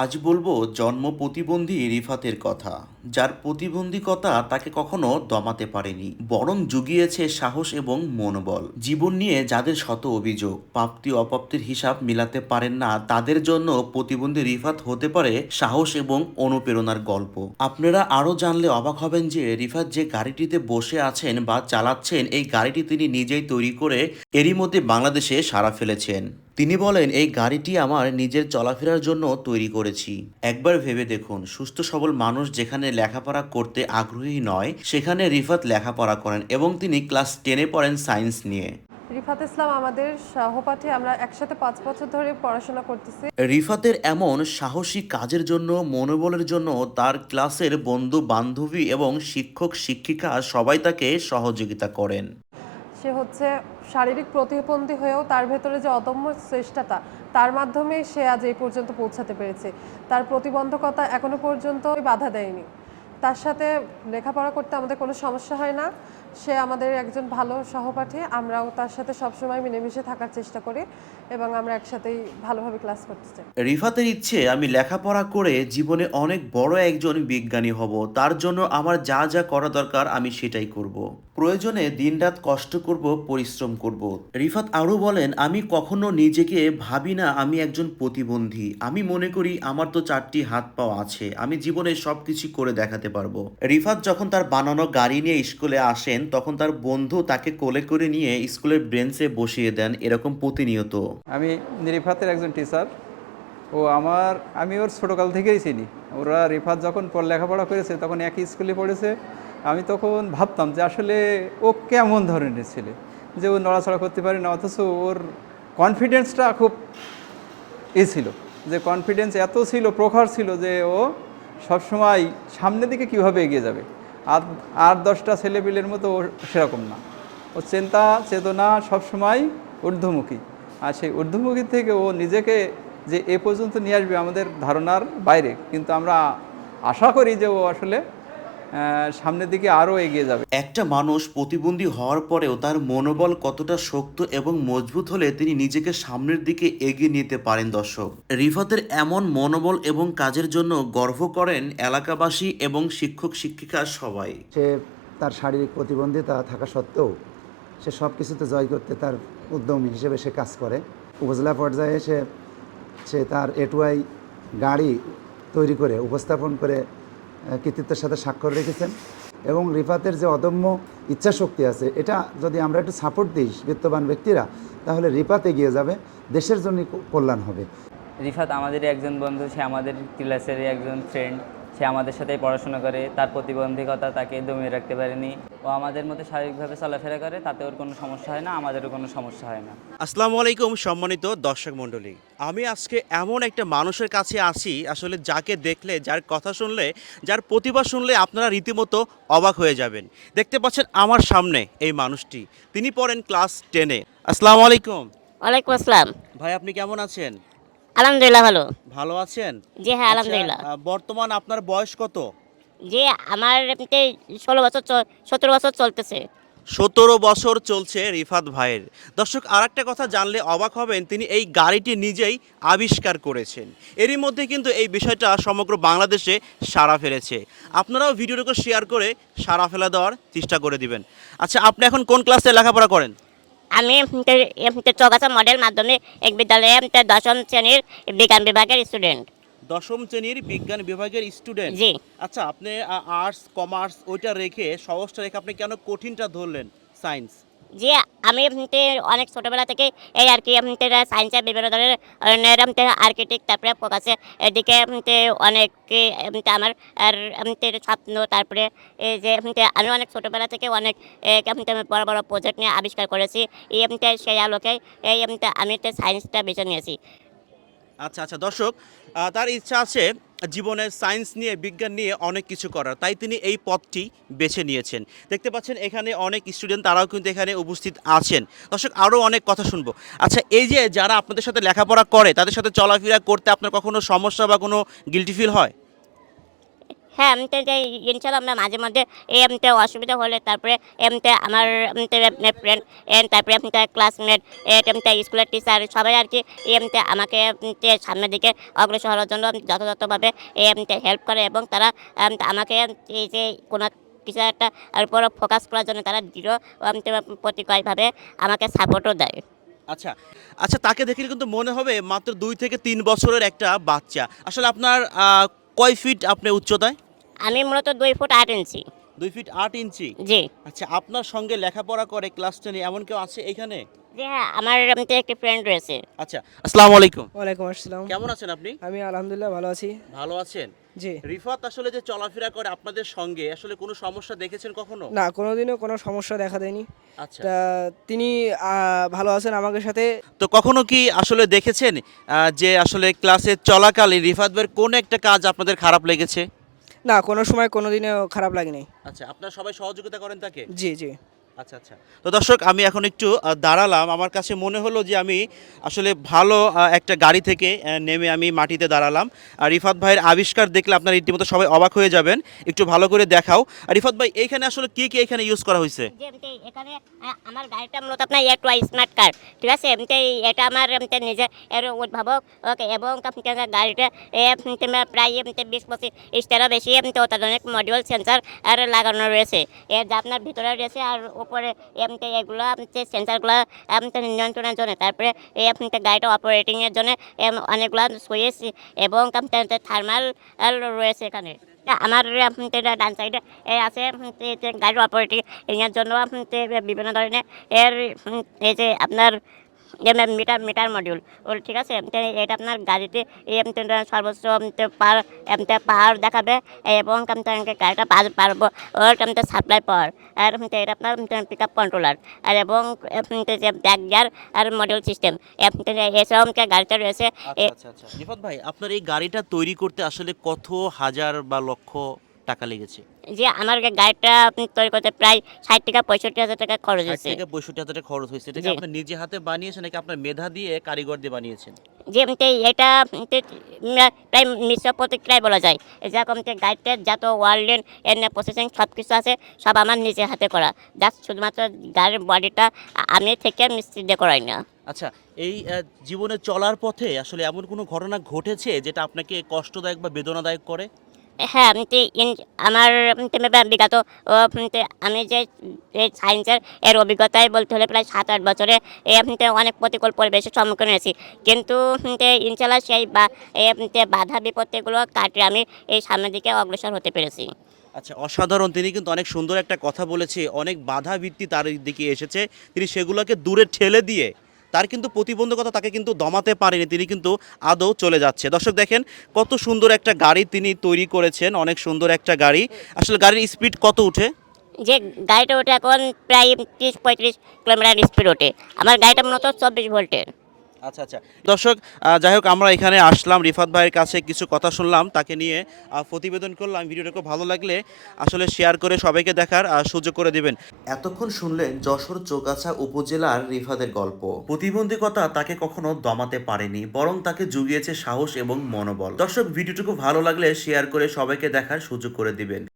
আজ বলব জন্ম প্রতিবন্ধী রিফাতের কথা। যার প্রতিবন্ধীকতা তাকে কখনো দমাতে পারেনি, বরং জুগিয়েছে সাহস এবং মনোবল। জীবন নিয়ে যাদের শত অভিযোগ, প্রাপ্তি অপ্রাপ্তির হিসাব মিলাতে পারেন না, তাদের জন্য প্রতিবন্ধী রিফাত হতে পারে সাহস এবং অনুপ্রেরণার গল্প। আপনারা আরও জানলে অবাক হবেন যে রিফাত যে গাড়িটিতে বসে আছেন বা চালাচ্ছেন, এই গাড়িটি তিনি নিজেই তৈরি করে এরই মধ্যে বাংলাদেশে সাড়া ফেলেছেন। তিনি বলেন এই গাড়িটি আমার নিজের চলাফেরার জন্য তৈরি করেছি। একবার ভেবে দেখুন সুস্থ সবল মানুষ যেখানে লেখাপড়া করতে আগ্রহী নয় সেখানে রিফাত লেখাপড়া করেন এবং তিনি ক্লাস টেনে পড়েন সায়েন্স নিয়ে। রিফাত ইসলাম আমাদের সহপাঠী আমরা একসাথে পাঁচ বছর ধরে পড়াশোনা করতেছি। রিফাতের এমন সাহসী কাজের জন্য মনোবলের জন্য তার ক্লাসের বন্ধু বান্ধবী এবং শিক্ষক শিক্ষিকা সবাই তাকে সহযোগিতা করেন। সে হচ্ছে শারীরিক প্রতিবন্ধী হয়েও তার ভেতরে যে অদম্য চেষ্টাটা তার মাধ্যমে সে আজ এই পর্যন্ত পৌঁছাতে পেরেছে। তার প্রতিবন্ধকতা এখনও পর্যন্ত বাধা দেয়নি। তার সাথে লেখাপড়া করতে আমাদের কোনো সমস্যা হয় না। সে আমাদের একজন ভালো সহপাঠী, আমরাও তার সাথে সবসময় মিলেমিশে থাকার চেষ্টা করি এবং আমরা একসাথেই ভালোভাবে ক্লাস করতে চাই। রিফাতের ইচ্ছে, আমি লেখাপড়া করে জীবনে অনেক বড় একজন বিজ্ঞানী হব, তার জন্য আমার যা যা করা দরকার আমি সেটাই করব। প্রয়োজনে দিনরাত কষ্ট করব, পরিশ্রম করব। রিফাত আরও বলেন, আমি কখনো নিজেকে ভাবি না, আমি একজন প্রতিবন্ধী। আমি মনে করি আমার তো চারটি হাত পাও আছে, আমি জীবনে সব কিছু করে দেখাতে পারব। রিফাত যখন তার বানানো গাড়ি নিয়ে স্কুলে আসেন, তখন তার বন্ধু তাকে কোলে করে নিয়ে স্কুলের বেঞ্চে বসিয়ে দেন এরকম প্রতিনিয়ত। আমি রিফাতের একজন টিচার। ও আমার, আমি ওর ছোটোকাল থেকেই চিনি। ওরা রিফাত যখন পড়- লেখাপড়া করেছে, তখন একই স্কুলে পড়েছে। আমি তখন ভাবতাম যে আসলে ও কেমন ধরনের ছেলে? যে ও নড়াচড়া করতে পারে না, অথচ ওর কনফিডেন্সটা খুব এ ছিল। যে কনফিডেন্স এত ছিল, প্রখর ছিল যে ও সবসময় সামনের দিকে কীভাবে এগিয়ে যাবে? আর আর দশটা ছেলেপিলের মতো ও সেরকম না। ও চিন্তা, চেতনা সবসময় ঊর্ধ্বমুখী। আর সেই ঊর্ধ্বমুখী থেকে ও নিজেকে যে এ পর্যন্ত নিয়ে আসবে আমাদের ধারণার বাইরে। কিন্তু আমরা আশা করি যে ও আসলে সামনের দিকে আরও এগিয়ে যাবে। একটা মানুষ প্রতিবন্ধী হওয়ার পরেও তার মনোবল কতটা শক্ত এবং মজবুত হলে তিনি নিজেকে সামনের দিকে এগিয়ে নিতে পারেন দর্শক। রিফাতের এমন মনোবল এবং কাজের জন্য গর্ব করেন এলাকাবাসী এবং শিক্ষক শিক্ষিকা সবাই। সে তার শারীরিক প্রতিবন্ধিতা থাকা সত্ত্বেও সে সব কিছুতে জয় করতে তার উদ্যমী হিসেবে সে কাজ করে। উপজেলা পর্যায়ে সে সে তার এটুয়াই গাড়ি তৈরি করে উপস্থাপন করে কৃতিত্বের সাথে স্বাক্ষর রেখেছেন। এবং রিফাতের যে অদম্য ইচ্ছাশক্তি আছে, এটা যদি আমরা একটু সাপোর্ট দিই বিত্তবান ব্যক্তিরা, তাহলে রিফাত এগিয়ে যাবে, দেশের জন্য কল্যাণ হবে। রিফাত আমাদের একজন বন্ধু, সে আমাদের ক্লাসের একজন ফ্রেন্ড সে আমাদের সাথেই পড়াশোনা করে তার প্রতিবন্ধকতা তাকে দমিয়ে রাখতে পারেনি। ও আমাদের মধ্যে শারীরিকভাবে চলাফেরা করে তাতে ওর কোনো সমস্যা হয় না আমাদেরও কোনো সমস্যা হয় না। আসসালামু আলাইকুম সম্মানিত দর্শক মণ্ডলী। আমি আজকে এমন একটা মানুষের কাছে আসি আসলে যাকে দেখলে যার কথা শুনলে যার প্রতিভা শুনলে আপনারা রীতিমতো অবাক হয়ে যাবেন। দেখতে পাচ্ছেন আমার সামনে এই মানুষটি। তিনি পড়েন ক্লাস টেনে। আসসালামু আলাইকুম। ওয়ালাইকুম আসসালাম। ভাই আপনি কেমন আছেন? আলহামদুলিল্লাহ ভালো। ভালো আছেন? জি হ্যাঁ আলহামদুলিল্লাহ। আচ্ছা, বর্তমান আপনার বয়স কত? জি আমার এমনিতে ষোলো বছর সতেরো বছর চলতেছে। সতেরো বছর চলছে রিফাত ভাইয়ের। দর্শক আর একটা কথা জানলে অবাক হবেন তিনি এই গাড়িটি নিজেই আবিষ্কার করেছেন। এরই মধ্যে কিন্তু এই বিষয়টা সমগ্র বাংলাদেশে সাড়া ফেলেছে। আপনারাও ভিডিওটাকে শেয়ার করে সাড়া ফেলা দেওয়ার চেষ্টা করে দিবেন। আচ্ছা আপনি এখন কোন ক্লাসে লেখাপড়া করেন? আমি চৌগাছা মডেল মাধ্যমিক এক বিদ্যালয়ে দশম শ্রেণির বিজ্ঞান বিভাগের স্টুডেন্ট দশম শ্রেণির বিজ্ঞান বিভাগের স্টুডেন্ট জি। আচ্ছা আপনি আর্টস কমার্স ওইটা রেখে সহজটা রেখে আপনি কেন কঠিনটা ধরলেন? সায়েন্স জি আমি অনেক ছোটোবেলা থেকে এই আর কি সায়েন্সের বিভিন্ন ধরনের আর্কিটেক্ট তারপরে ফোকাসে এদিকে অনেক আমার স্বপ্ন তারপরে এই যে আমি অনেক ছোটোবেলা থেকে অনেক বড় বড় প্রজেক্ট নিয়ে আবিষ্কার করেছি এই এমনিতে সেই আলোকে এই আমি সায়েন্সটা বেছে নিয়েছি আচ্ছা আচ্ছা দর্শক তার ইচ্ছা আছে জীবনে সায়েন্স নিয়ে, বিজ্ঞান নিয়ে অনেক কিছু করার। তাই তিনি এই পথটি বেছে নিয়েছেন। দেখতে পাচ্ছেন এখানে অনেক স্টুডেন্ট তারাও কিন্তু এখানে উপস্থিত আছেন। দর্শক আরও অনেক কথা শুনব। আচ্ছা এই যে যারা আপনাদের সাথে লেখাপড়া করে, তাদের সাথে চলাফেরা করতে আপনার কখনো সমস্যা বা কোনো গিলটি ফিল হয়? হ্যাঁ এমনিতে যে ইনশাল্লাহ আমরা মাঝে মধ্যে এই এমনিতে অসুবিধা হলে তারপরে এমনিতে আমার এমনিতে ফ্রেন্ড তারপরে এমনিতে ক্লাসমেট এমনিতে স্কুলের টিচার সবাই আর কি এমনিতে আমাকে সামনের দিকে অগ্রসর হওয়ার জন্য যথাযথভাবে এমনিতে হেল্প করে এবং তারা আমাকে এই যে কোনো কিছু একটা উপর ফোকাস করার জন্য তারা দৃঢ় প্রতিকয়ভাবে আমাকে সাপোর্টও দেয়। আচ্ছা আচ্ছা তাকে দেখলে কিন্তু মনে হবে মাত্র দুই থেকে তিন বছরের একটা বাচ্চা। আসলে আপনার কয় ফিট আপনি উচ্চতায়? আমি মূলত দুই ফুট আট ইঞ্চি। দুই ফিট আট ইঞ্চি? জি। আচ্ছা আপনার সঙ্গে লেখাপড়া করে ক্লাস টেনে এমন কেউ আছে এখানে? জি হ্যাঁ আমার এমনিতে একটি ফ্রেন্ড রয়েছে। আচ্ছা আসসালামু আলাইকুম। ওয়ালাইকুম আসসালাম। কেমন আছেন আপনি? আমি আলহামদুলিল্লাহ ভালো আছি। ভালো আছেন? জি। রিফাত আসলে যে চলাফেরা করে আপনাদের সঙ্গে আসলে কোনো সমস্যা দেখেছেন কখনো? না কোনোদিনও কোনো সমস্যা দেখা দেয়নি। আচ্ছা। তা তিনি আহ, ভালো আছেন আমাদের সাথে। তো কখনো কি আসলে দেখেছেন আহ, যে আসলে ক্লাসে চলাকালীন রিফাত ভাইয়ের কোন একটা কাজ আপনাদের খারাপ লেগেছে? না কোনো সময় কোনোদিনও খারাপ লাগেনি। আচ্ছা আপনারা সবাই সহযোগিতা করেন তাকে? জি জি। আচ্ছা আচ্ছা। তো দর্শক, আমি এখন একটু দাঁড়ালাম। আমার কাছে মনে হলো যে আমি আসলে ভালো একটা গাড়ি থেকে নেমে আমি মাটিতে দাঁড়ালাম। আর রিফাত ভাইয়ের আবিষ্কার দেখলে আপনারা রীতিমতো সবাই অবাক হয়ে যাবেন। একটু ভালো করে দেখাও। আর রিফাত ভাই এইখানে আসলে কি কি এখানে ইউজ করা হয়েছে? এখানে আমার গাড়িটা মূলত আপনার এ টু স্মার্ট কার ঠিক আছে? এমনিতে এটা আমার এমনিতে নিজের এর উদ্ভাবক। ওকে, এবং গাড়িটা প্রায় এমনিতে বিশ পঁচিশ স্টারও বেশি অত্যাধুনিক মডিউল সেন্সার আর লাগানো রয়েছে। এর যা আপনার ভিতরে রয়েছে আর উপরে এগুলো সেন্সারগুলো নিয়ন্ত্রণের জন্য, তারপরে গাড়িটা অপারেটিংয়ের জন্য অনেকগুলো সুইচ এবং থার্মাল রয়েছে এখানে। আমার ডান সাইডে এ আছে গাড়ির অপারেটিংয়ের জন্য বিভিন্ন ধরনের এর, এই যে আপনার মিটার মিটার মডিউল ঠিক আছে এটা আপনার গাড়িতে সর্বোচ্চ পার পাওয়ার দেখাবে এবং গাড়িটা পার পারব ওর সাপ্লাই পাওয়ার আর এটা আপনার পিক আপ কন্ট্রোলার আর এবং যে ব্যাক গিয়ার আর মডিউল সিস্টেম এমনিতে গাড়িটা রয়েছে। আচ্ছা আচ্ছা আচ্ছা। ভাই, আপনার এই গাড়িটা তৈরি করতে আসলে কত হাজার বা লক্ষ টাকা লেগেছে। যে আমার গাড়িটা আপনি তৈরি করতে প্রায় ষাট টাকা পঁয়ষট্টি হাজার টাকা খরচ হয়েছে। থেকে পঁয়ষট্টি হাজার টাকা খরচ হয়েছে। এটা কি জি। আপনার নিজে হাতে বানিয়েছেন নাকি আপনার মেধা দিয়ে কারিগর দিয়ে বানিয়েছেন? যে এটা প্রায় মিশ্র প্রতিক্রিয়ায় বলা যায়। যেরকম যে গাড়িটার যত ওয়ার্ল্ডেন এর প্রসেসিং সব কিছু আছে সব আমার নিজের হাতে করা। জাস্ট শুধুমাত্র গাড়ির বডিটা আমি থেকে মিস্ত্রি দিয়ে করাই না। আচ্ছা এই জীবনে চলার পথে আসলে এমন কোনো ঘটনা ঘটেছে যেটা আপনাকে কষ্টদায়ক বা বেদনাদায়ক করে? হ্যাঁ আমার বিগত আমি যে সায়েন্সের এর অভিজ্ঞতায় বলতে হলে প্রায় সাত, আট বছরে অনেক প্রতিকূল পরিবেশের সম্মুখীন হয়েছি। কিন্তু ইনশাল্লাহ সেই বা বাধা বিপত্তিগুলো কাটিয়ে আমি এই সামনের দিকে অগ্রসর হতে পেরেছি। আচ্ছা অসাধারণ। তিনি কিন্তু অনেক সুন্দর একটা কথা বলেছে। অনেক বাধা ভিত্তি তার দিকে এসেছে। তিনি সেগুলোকে দূরে ঠেলে দিয়ে তার কিন্তু প্রতিবন্ধকতা তাকে কিন্তু দমাতে পারেনি, তিনি কিন্তু আদৌ চলে যাচ্ছে। দর্শক দেখেন, কত সুন্দর একটা গাড়ি তিনি তৈরি করেছেন, অনেক সুন্দর একটা গাড়ি। আসলে গাড়ির স্পিড কত উঠে যে গাড়িটা ওঠে এখন প্রায় তিরিশ পঁয়ত্রিশ কিলোমিটার স্পিড ওঠে। আমার গাড়িটা মনে মূলত চব্বিশ ভোল্টের। আচ্ছা আচ্ছা। দর্শক যাই হোক, আমরা এখানে আসলাম। রিফাত ভাইয়ের কাছে কিছু কথা শুনলাম, তাকে নিয়ে প্রতিবেদন করলাম। ভিডিওটা খুব ভালো লাগলে আসলে শেয়ার করে সবাইকে দেখার সুযোগ করে দিবেন। এতক্ষণ শুনলেন যশোর চৌগাছা উপজেলার রিফাতের গল্প। প্রতিবন্ধকতা তাকে কখনো দমাতে পারেনি, বরং তাকে জুগিয়েছে সাহস এবং মনোবল। দর্শক, ভিডিওটুকু ভালো লাগলে শেয়ার করে সবাইকে দেখার সুযোগ করে দিবেন।